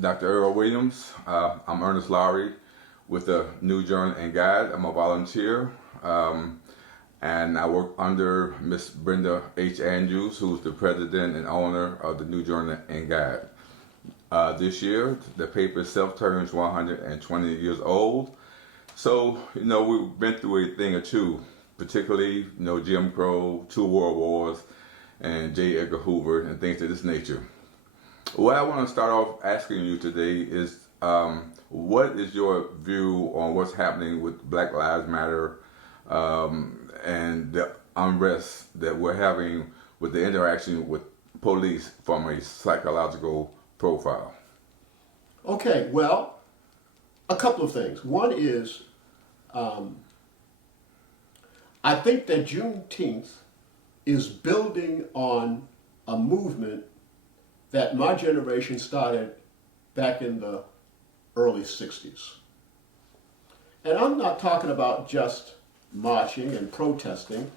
Dr. Earle Williams. I'm Ernest Lowery with the New Journal and Guide. I'm a volunteer, and I work under Miss Brenda H. Andrews, who's the president and owner of the New Journal and Guide. This year, the paper itself turns 120 years old. So, we've been through a thing or two, particularly, Jim Crow, 2 World Wars, and J. Edgar Hoover, and things of this nature. What I want to start off asking you today is, what is your view on what's happening with Black Lives Matter and the unrest that we're having with the interaction with police from a psychological profile? Okay, well, a couple of things. One is, I think that Juneteenth is building on a movement that my generation started back in the early 60s. And I'm not talking about just marching and protesting.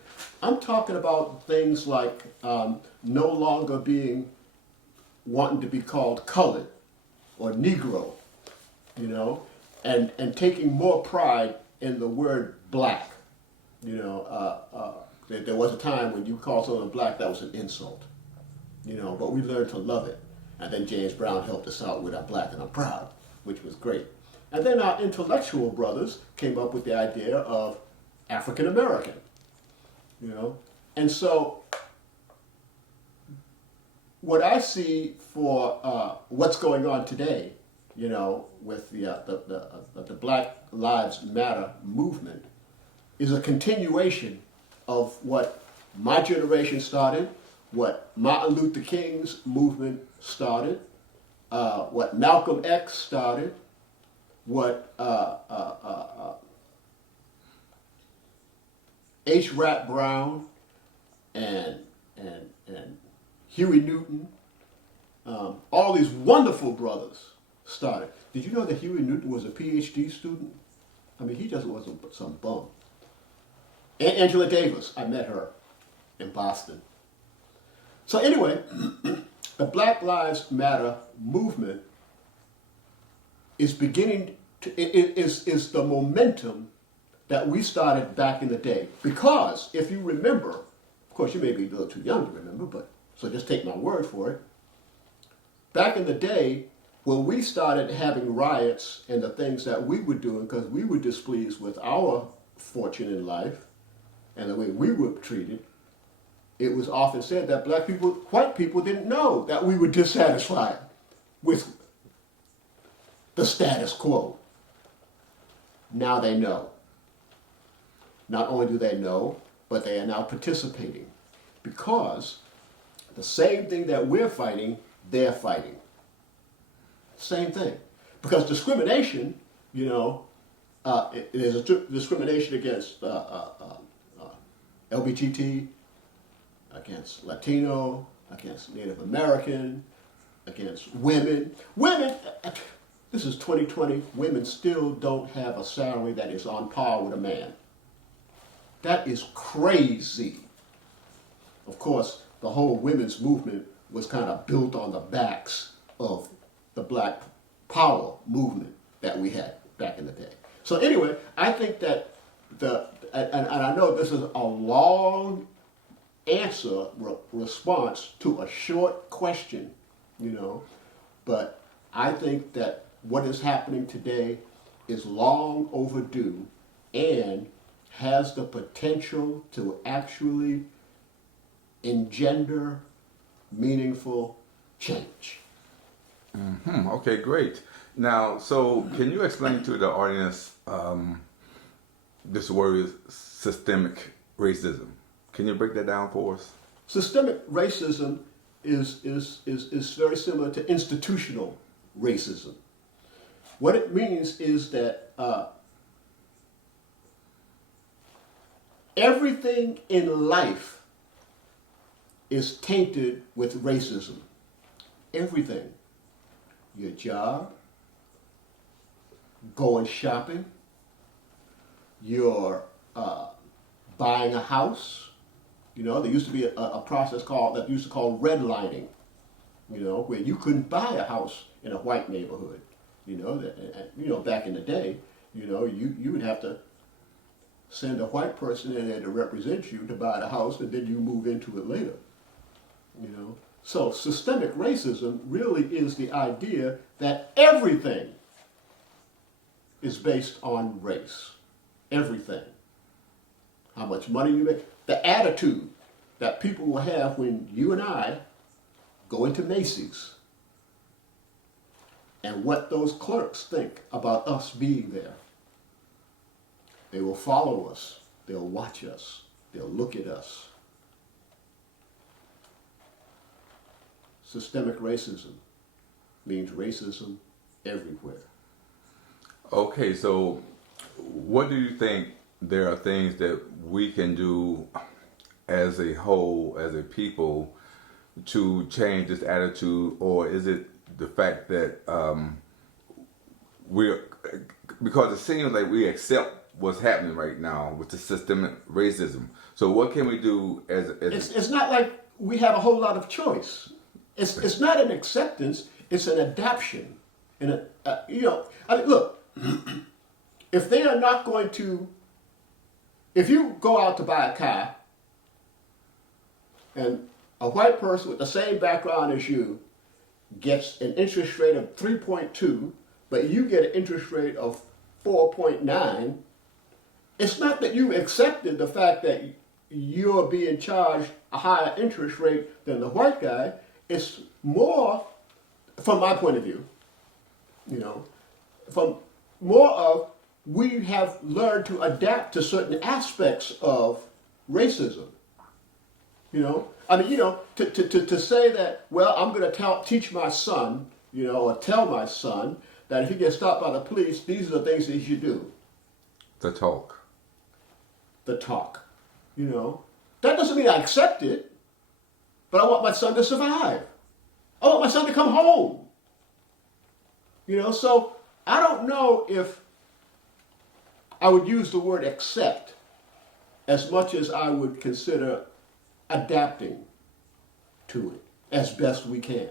I'm talking about things like no longer wanting to be called colored or Negro, and taking more pride in the word black. There was a time when you called someone black, that was an insult. But we learned to love it. And then James Brown helped us out with "I'm Black and I'm Proud," which was great. And then our intellectual brothers came up with the idea of African American, And so what I see for what's going on today, with the Black Lives Matter movement is a continuation of what my generation started, what Martin Luther King's movement started, what Malcolm X started, what H. Rap Brown and Huey Newton, all these wonderful brothers started. Did you know that Huey Newton was a PhD student? I mean, he just wasn't some bum. And Angela Davis, I met her in Boston. So anyway, the Black Lives Matter movement is beginning to, is the momentum that we started back in the day. Because if you remember, of course you may be a little too young to remember, but so just take my word for it. Back in the day, when we started having riots and the things that we were doing because we were displeased with our fortune in life and the way we were treated, it was often said that white people didn't know that we were dissatisfied with the status quo. Now they know. Not only do they know, but they are now participating because the same thing that we're fighting, they're fighting. Same thing. Because discrimination, there's a discrimination against LGBT, against Latino, against Native American, against women. Women, this is 2020, women still don't have a salary that is on par with a man. That is crazy. Of course, the whole women's movement was kind of built on the backs of the Black Power movement that we had back in the day. So anyway, I think that and I know this is a long answer response to a short question, but I think that what is happening today is long overdue and has the potential to actually engender meaningful change. Mm-hmm. Okay, great. Now, so can you explain to the audience this word is systemic racism? Can you break that down for us? Systemic racism is very similar to institutional racism. What it means is that everything in life is tainted with racism. Everything. Your job, going shopping, your buying a house. There used to be a process that used to call redlining, where you couldn't buy a house in a white neighborhood. Back in the day, you would have to send a white person in there to represent you to buy the house, and then you move into it later. So systemic racism really is the idea that everything is based on race. Everything. How much money you make. The attitude that people will have when you and I go into Macy's, and what those clerks think about us being there. They will follow us. They'll watch us. They'll look at us. Systemic racism means racism everywhere. Okay, so what do you think there are things that we can do as a whole, as a people, to change this attitude, or is it the fact that because it seems like we accept what's happening right now with the systemic racism. So what can we do as it's not like we have a whole lot of choice. It's not an acceptance, it's an adaptation. And look, if they are not going to, if you go out to buy a car and a white person with the same background as you gets an interest rate of 3.2, but you get an interest rate of 4.9, it's not that you accepted the fact that you're being charged a higher interest rate than the white guy. It's more, from my point of view, from more of, we have learned to adapt to certain aspects of racism. To say that, well, I'm going to teach my son, or tell my son that if he gets stopped by the police, these are the things that he should do. the talk? The talk. That doesn't mean I accept it, but I want my son to survive. I want my son to come home. So I don't know if I would use the word accept as much as I would consider adapting to it as best we can.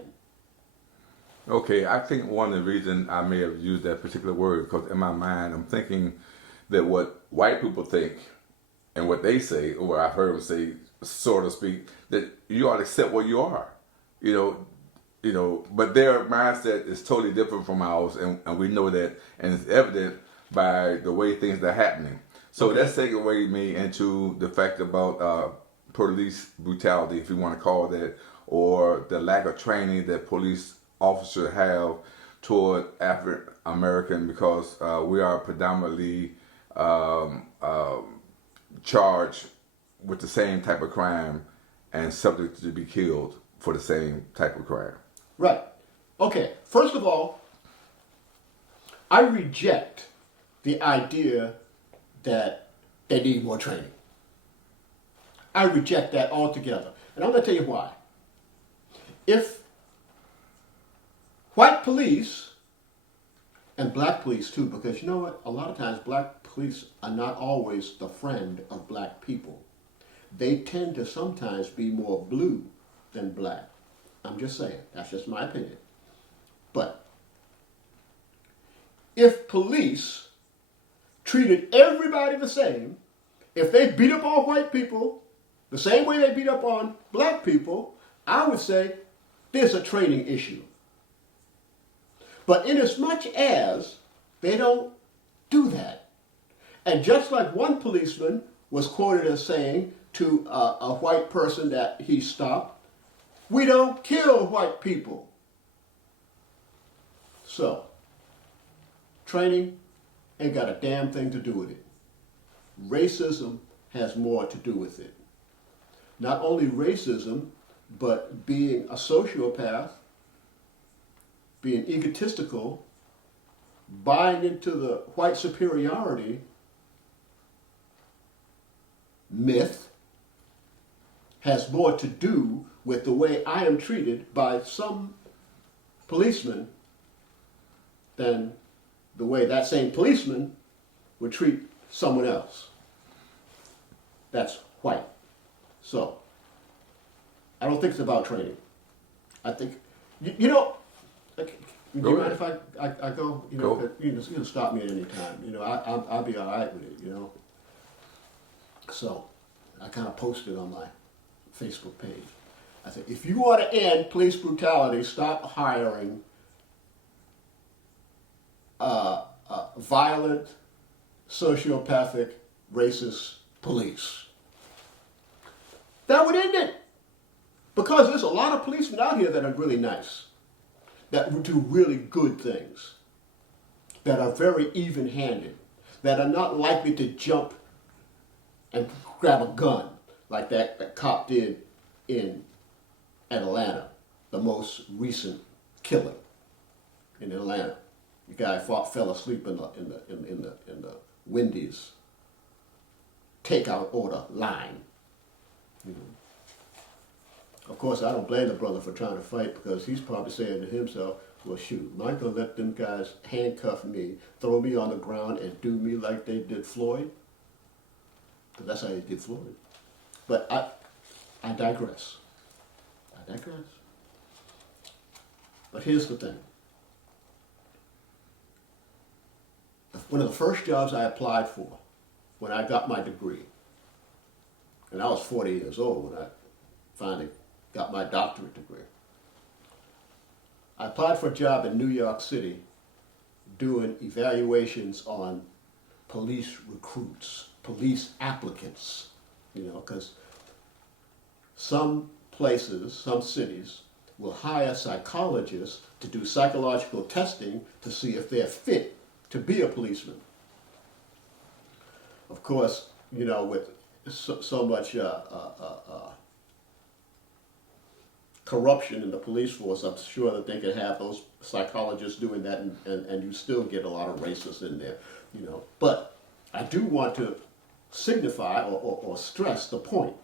Okay, I think one of the reasons I may have used that particular word, because in my mind I'm thinking that what white people think and what they say, or I've heard them say, so to speak, that you ought to accept what you are, but their mindset is totally different from ours, and we know that, and it's evident by the way things are happening. So that's segued me into the fact about police brutality, if you want to call it that, or the lack of training that police officers have toward African American, because we are predominantly charged with the same type of crime and subject to be killed for the same type of crime. Right. Okay. First of all, I reject the idea that they need more training. I reject that altogether. And I'm going to tell you why. If white police, and black police too, because you know what? A lot of times black police are not always the friend of black people. They tend to sometimes be more blue than black. I'm just saying. That's just my opinion. But if police treated everybody the same, if they beat up on white people the same way they beat up on black people, I would say there's a training issue. But inasmuch as they don't do that, and just like one policeman was quoted as saying to a white person that he stopped, we don't kill white people. So, training ain't got a damn thing to do with it. Racism has more to do with it. Not only racism, but being a sociopath, being egotistical, buying into the white superiority myth has more to do with the way I am treated by some policemen than the way that same policeman would treat someone else that's white. So, I don't think it's about training. I think, Do Go you mind ahead. if I go? You Go. know, you can stop me at any time. You know, I'll be all right with it. You know. So, I kind of posted on my Facebook page. I said, if you want to end police brutality, stop hiring violent, sociopathic, racist police. That would end it. Because there's a lot of policemen out here that are really nice, that do really good things, that are very even-handed, that are not likely to jump and grab a gun like that cop did in Atlanta, the most recent killing in Atlanta. The guy fell asleep in the Wendy's takeout order line. You know. Of course, I don't blame the brother for trying to fight, because he's probably saying to himself, well, shoot, am I going to let them guys handcuff me, throw me on the ground, and do me like they did Floyd? Because that's how they did Floyd. But I digress. I digress. But here's the thing. One of the first jobs I applied for when I got my degree, and I was 40 years old when I finally got my doctorate degree. I applied for a job in New York City doing evaluations on police recruits, police applicants, you know, because some places, some cities will hire psychologists to do psychological testing to see if they're fit to be a policeman. Of course, you know, with so much corruption in the police force, I'm sure that they could have those psychologists doing that, and you still get a lot of racists in there, you know. But I do want to signify or stress the point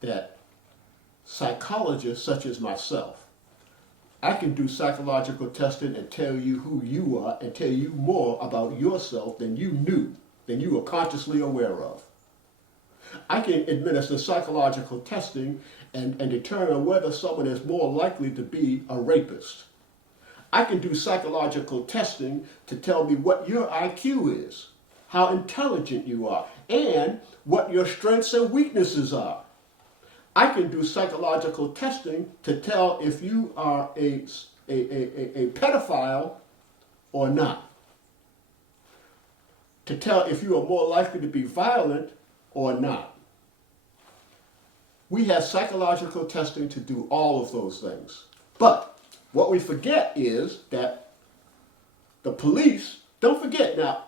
that psychologists such as myself, I can do psychological testing and tell you who you are and tell you more about yourself than you knew, than you were consciously aware of. I can administer psychological testing and determine whether someone is more likely to be a rapist. I can do psychological testing to tell me what your IQ is, how intelligent you are, and what your strengths and weaknesses are. I can do psychological testing to tell if you are a pedophile or not. To tell if you are more likely to be violent or not. We have psychological testing to do all of those things. But what we forget is that the police, don't forget now,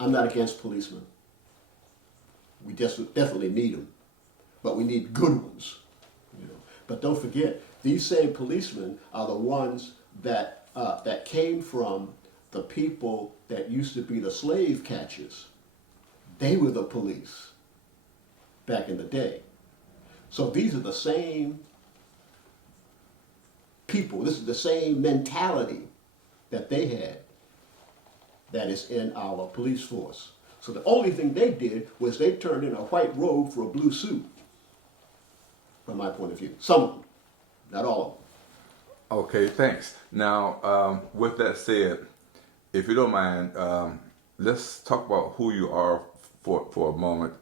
I'm not against policemen. We definitely need them. But we need good ones. You know. But don't forget, these same policemen are the ones that came from the people that used to be the slave catchers. They were the police back in the day. So these are the same people. This is the same mentality that they had that is in our police force. So the only thing they did was they turned in a white robe for a blue suit, from my point of view. Some of them, not all of them. Okay, thanks. Now, with that said, if you don't mind, let's talk about who you are for a moment.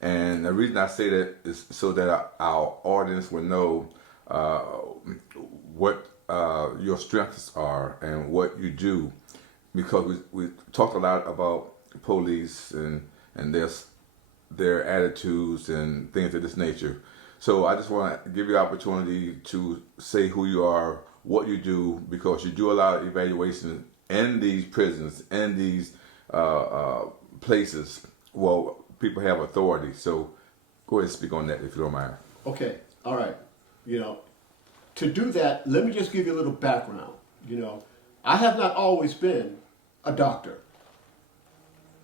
And the reason I say that is so that our audience will know what your strengths are and what you do. Because we talked a lot about police and their attitudes and things of this nature. So I just want to give you the opportunity to say who you are, what you do, because you do a lot of evaluation in these prisons, in these places. Well, people have authority. So go ahead and speak on that if you don't mind. Okay, all right. You know, to do that, let me just give you a little background. You know, I have not always been a doctor.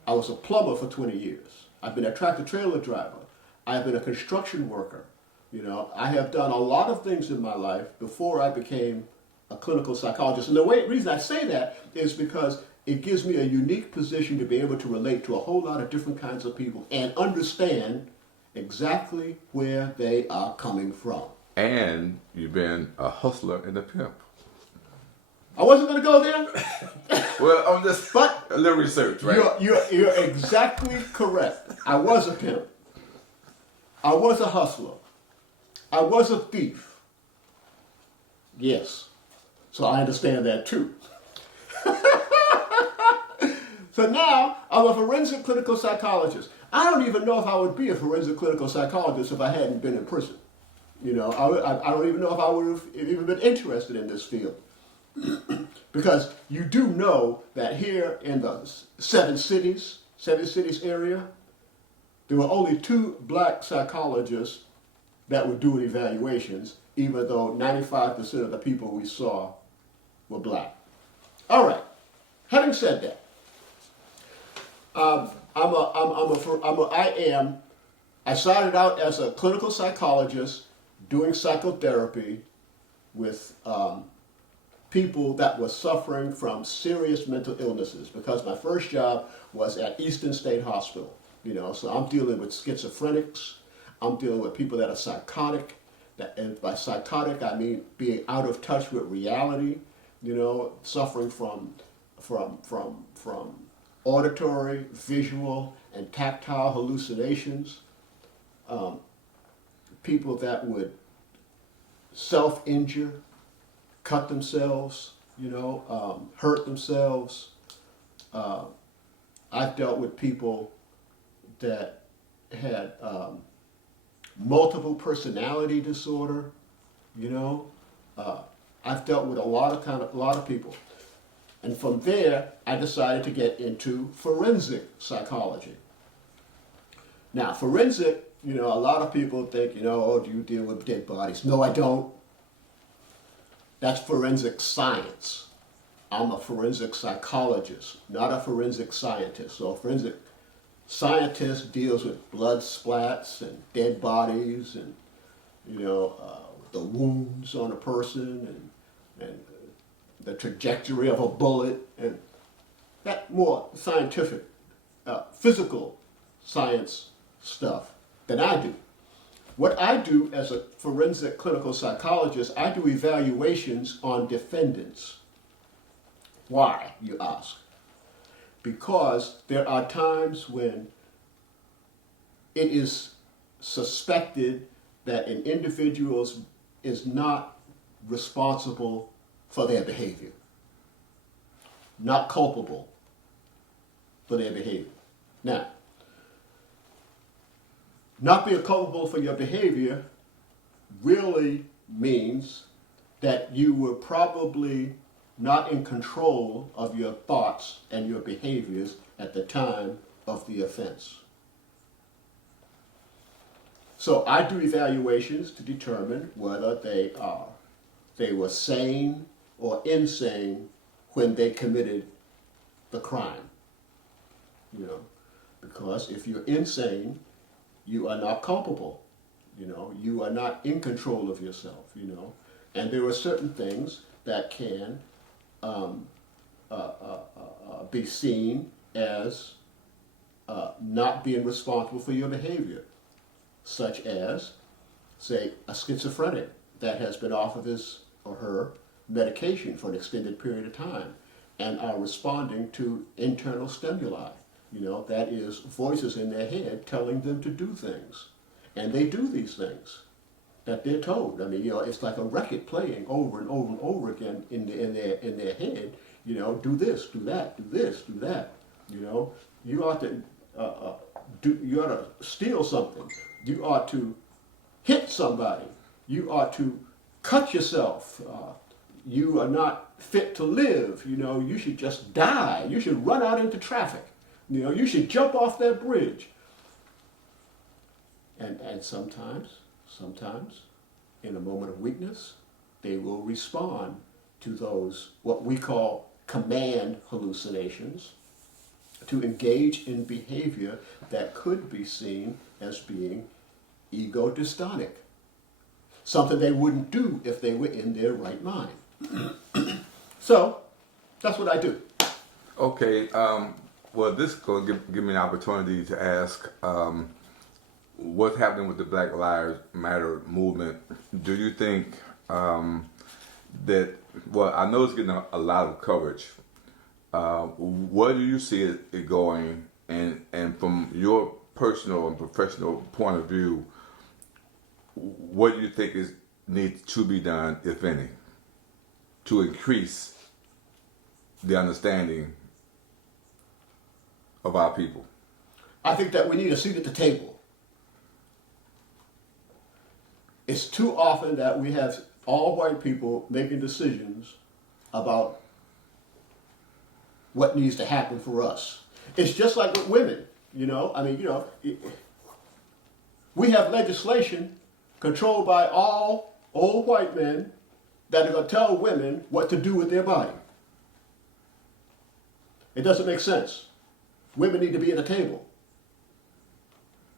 I was a plumber for 20 years. I've been a tractor-trailer driver. I've been a construction worker. You know, I have done a lot of things in my life before I became a clinical psychologist. And the reason I say that is because it gives me a unique position to be able to relate to a whole lot of different kinds of people and understand exactly where they are coming from. And you've been a hustler and a pimp. I wasn't going to go there, Well, I'm just but a little research, right? you're exactly correct. I was a pimp. I was a hustler. I was a thief. Yes. So I understand that too. So now I'm a forensic clinical psychologist. I don't even know if I would be a forensic clinical psychologist if I hadn't been in prison. You know, I don't even know if I would have even been interested in this field. Because you do know that here in the seven cities area, there were only 2 black psychologists that were doing evaluations, even though 95% of the people we saw were black. All right. Having said that, I started out as a clinical psychologist doing psychotherapy with people that were suffering from serious mental illnesses, because my first job was at Eastern State Hospital. You know, so I'm dealing with schizophrenics. I'm dealing with people that are psychotic. And by psychotic, I mean being out of touch with reality. You know, suffering from auditory, visual, and tactile hallucinations. People that would self-injure, cut themselves, you know, hurt themselves. I've dealt with people that had multiple personality disorder, you know. I've dealt with a lot of people. And from there, I decided to get into forensic psychology. Now, forensic, you know, a lot of people think, you know, oh, do you deal with dead bodies? No, I don't. That's forensic science. I'm a forensic psychologist, not a forensic scientist. So a forensic scientist deals with blood splats and dead bodies and, you know, the wounds on a person and the trajectory of a bullet, and that more scientific, physical science stuff than I do. What I do as a forensic clinical psychologist, I do evaluations on defendants. Why, you ask? Because there are times when it is suspected that an individual is not responsible for their behavior, not culpable for their behavior. Now, not being culpable for your behavior really means that you were probably not in control of your thoughts and your behaviors at the time of the offense. So I do evaluations to determine whether they were sane or insane when they committed the crime. You know, because if you're insane, you are not culpable. You know, you are not in control of yourself. You know, and there are certain things that can be seen as not being responsible for your behavior, such as, say, a schizophrenic that has been off of his or her medication for an extended period of time and are responding to internal stimuli. You know, that is voices in their head telling them to do things. And they do these things that they're told. I mean, you know, it's like a record playing over and over and over again in their head. You know, do this, do that, do this, do that. You know, you ought to you ought to steal something. You ought to hit somebody. You ought to cut yourself. You are not fit to live. You know, you should just die. You should run out into traffic. You know, you should jump off that bridge. And sometimes, in a moment of weakness, they will respond to those, what we call command hallucinations, to engage in behavior that could be seen as being ego dystonic. Something they wouldn't do if they were in their right mind. So, that's what I do. Okay, well, this is going to give me an opportunity to ask what's happening with the Black Lives Matter movement. Do you think that Well, I know it's getting a lot of coverage. Where do you see it going? And from your personal and professional point of view, what do you think is needs to be done, if any, to increase the understanding of our people? I think that we need a seat at the table. It's too often that we have all white people making decisions about what needs to happen for us. It's just like with women, you know. I mean, you know, we have legislation controlled by all old white men that are going to tell women what to do with their body. It doesn't make sense. Women need to be at the table.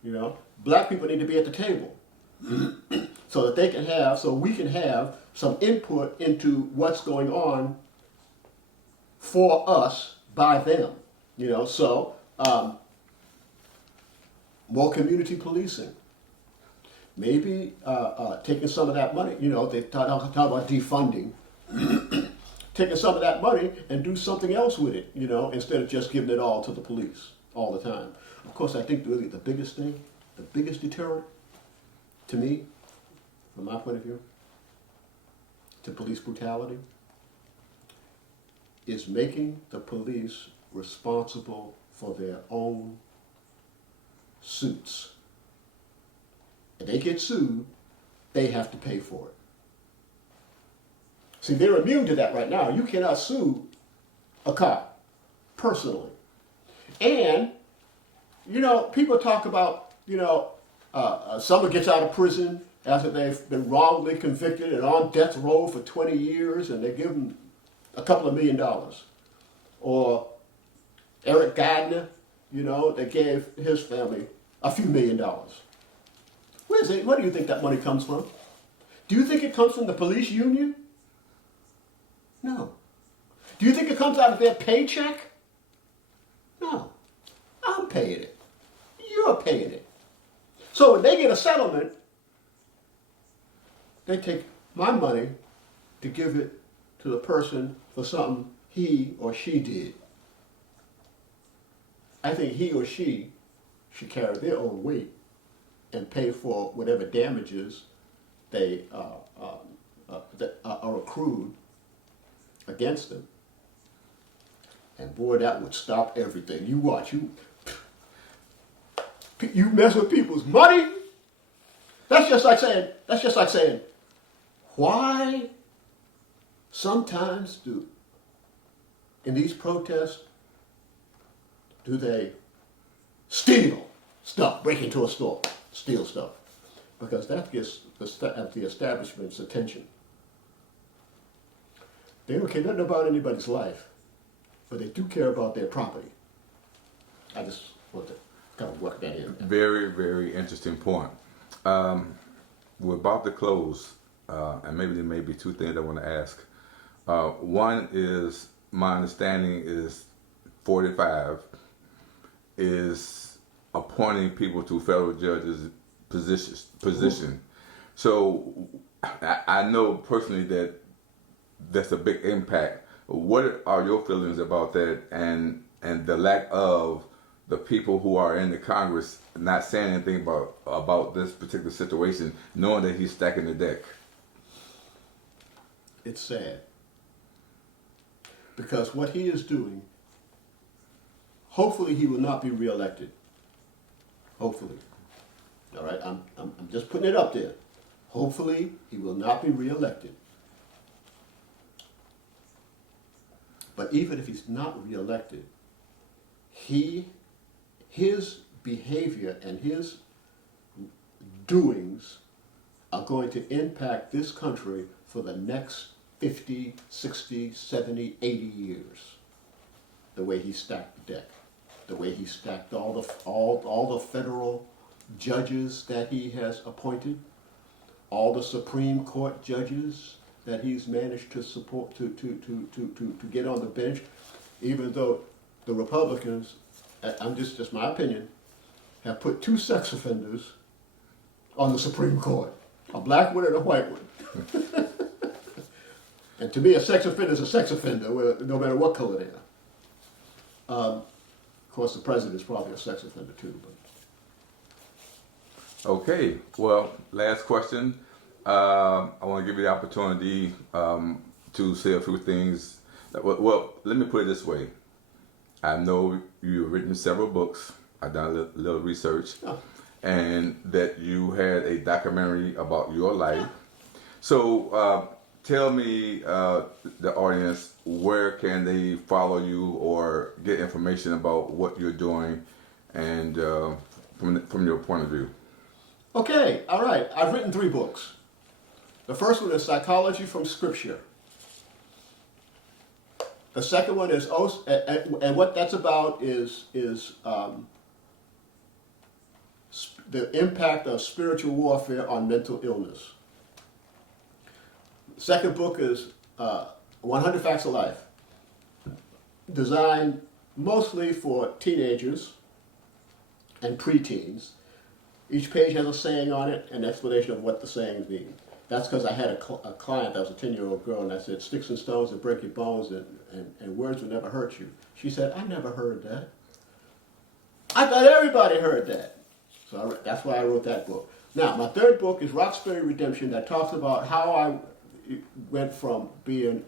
You know, black people need to be at the table so that they can have, so we can have some input into what's going on for us by them. You know, so more community policing. Maybe taking some of that money, you know, they talk about defunding, taking some of that money and do something else with it, you know, instead of just giving it all to the police all the time. Of course, I think really the biggest thing, the biggest deterrent to me, from my point of view, to police brutality, is making the police responsible for their own suits. If they get sued, they have to pay for it. See, they're immune to that right now. You cannot sue a cop personally. And, you know, people talk about, you know, someone gets out of prison after they've been wrongly convicted and on death row for 20 years and they give them a couple of $1 million. Or Eric Gardner, you know, they gave his family a few $1 million. Where do you think that money comes from? Do you think it comes from the police union? No. Do you think it comes out of their paycheck? No. I'm paying it. You're paying it. So when they get a settlement, they take my money to give it to the person for something he or she did. I think he or she should carry their own weight and pay for whatever damages they that are accrued against them. And boy, that would stop everything. You watch, you mess with people's money. That's just like saying, why sometimes in these protests do they steal stuff, break into a store, steal stuff? Because that gets the establishment's attention. They don't care nothing about anybody's life, but they do care about their property. I just want to kind of work that in. Very, very interesting point. We're about to close, and maybe there may be two things I want to ask. One is, my understanding is 45 is appointing people to federal judges' position. So I know personally that that's a big impact. What are your feelings about that, and the lack of the people who are in the Congress not saying anything about this particular situation, knowing that he's stacking the deck? It's sad. Because what he is doing, hopefully he will not be reelected. Hopefully. All right, I'm just putting it up there. Hopefully he will not be reelected. But even if he's not reelected, his behavior and his doings are going to impact this country for the next 50, 60, 70, 80 years. The way he stacked the deck, the way he stacked all the federal judges that he has appointed, all the Supreme Court judges that he's managed to support to get on the bench, even though the Republicans, just my opinion, have put 2 sex offenders on the Supreme Court, a black one and a white one. And to me, a sex offender is a sex offender, no matter what color they are. Of course, the president is probably a sex offender too. But Okay, well, last question. I want to give you the opportunity to say a few things. Well, let me put it this way. I know you've written several books. I've done a little research. Oh. And that you had a documentary about your life. So tell me, the audience, where can they follow you or get information about what you're doing and from your point of view? Okay, all right. I've written 3 books. The first one is Psychology from Scripture. The second one is, and what that's about is the impact of spiritual warfare on mental illness. The second book is 100 Facts of Life, designed mostly for teenagers and preteens. Each page has a saying on it, an explanation of what the sayings mean. That's because I had a client that was a 10-year-old girl, and I said, sticks and stones will break your bones, and words will never hurt you. She said, I never heard that. I thought everybody heard that. So that's why I wrote that book. Now, my third book is Roxbury Redemption, that talks about how I went from being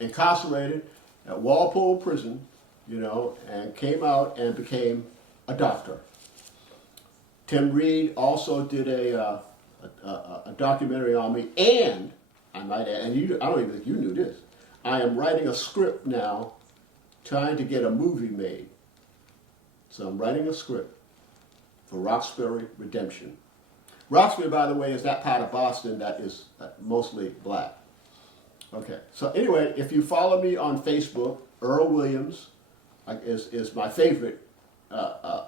incarcerated at Walpole Prison, and came out and became a doctor. Tim Reed also did a documentary on me, and I might add, and I don't even think you knew this, I am writing a script now, trying to get a movie made. So I'm writing a script for Roxbury Redemption. Roxbury, by the way, is that part of Boston that is mostly black. Okay, so anyway, if you follow me on Facebook, Earle Williams is my favorite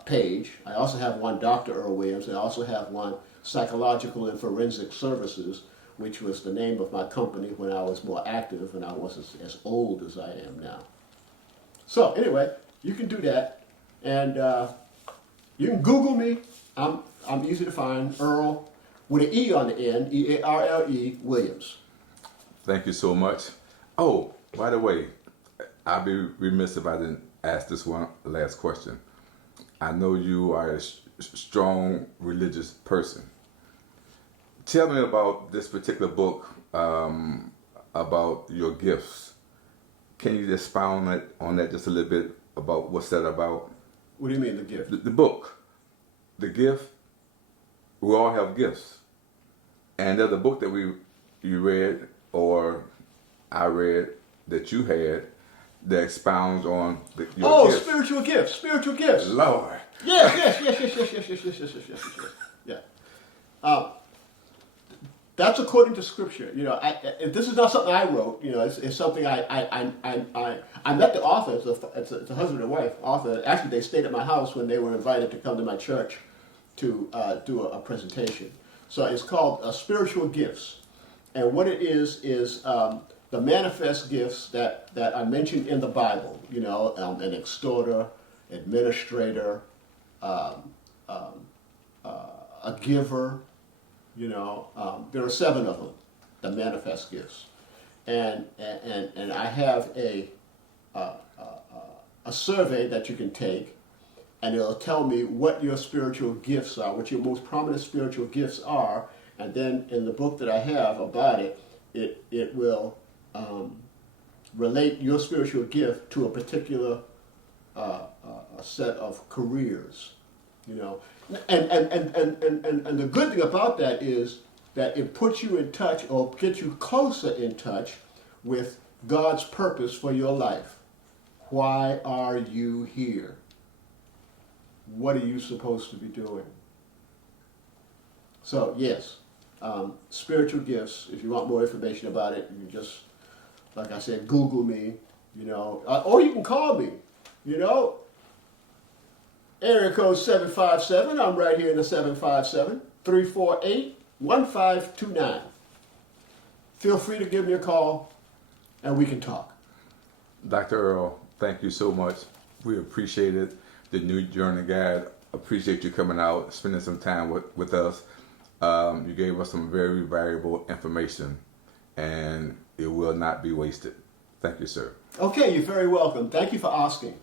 page. I also have one Dr. Earle Williams, and I also have one Psychological and Forensic Services, which was the name of my company when I was more active and I wasn't as old as I am now. So anyway, you can do that, and you can Google me. I'm easy to find. Earle with an E on the end, Earle Williams. Thank you so much. Oh, by the way, I'd be remiss if I didn't ask this one last question. I know you are a strong religious person. Tell me about this particular book, about your gifts. Can you expound on that just a little bit about what's that about? What do you mean, the gift? The book. The gift. We all have gifts. And there's a book that you read, or I read, that you had, that expounds on your gifts. Spiritual gifts. Lord. Yes. Yeah. That's according to Scripture. This is not something I wrote. It's something I met the author. It's a husband and wife author. Actually, they stayed at my house when they were invited to come to my church to do a presentation. So it's called Spiritual Gifts, and what it is the manifest gifts that are mentioned in the Bible. An extorter, administrator, a giver. There are 7 of them, the manifest gifts, and I have a survey that you can take, and it'll tell me what your spiritual gifts are, what your most prominent spiritual gifts are, and then in the book that I have about it, it will relate your spiritual gift to a particular a set of careers, And the good thing about that is that it puts you in touch, or gets you closer in touch with God's purpose for your life. Why are you here? What are you supposed to be doing? So yes, spiritual gifts. If you want more information about it, you just, like I said, Google me, or you can call me, Area code 757, I'm right here in the 757-348-1529. Feel free to give me a call and we can talk. Dr. Earle, thank you so much. We appreciate it. The New Journey Guide, appreciate you coming out, spending some time with us. You gave us some very valuable information, and it will not be wasted. Thank you, sir. Okay, you're very welcome. Thank you for asking.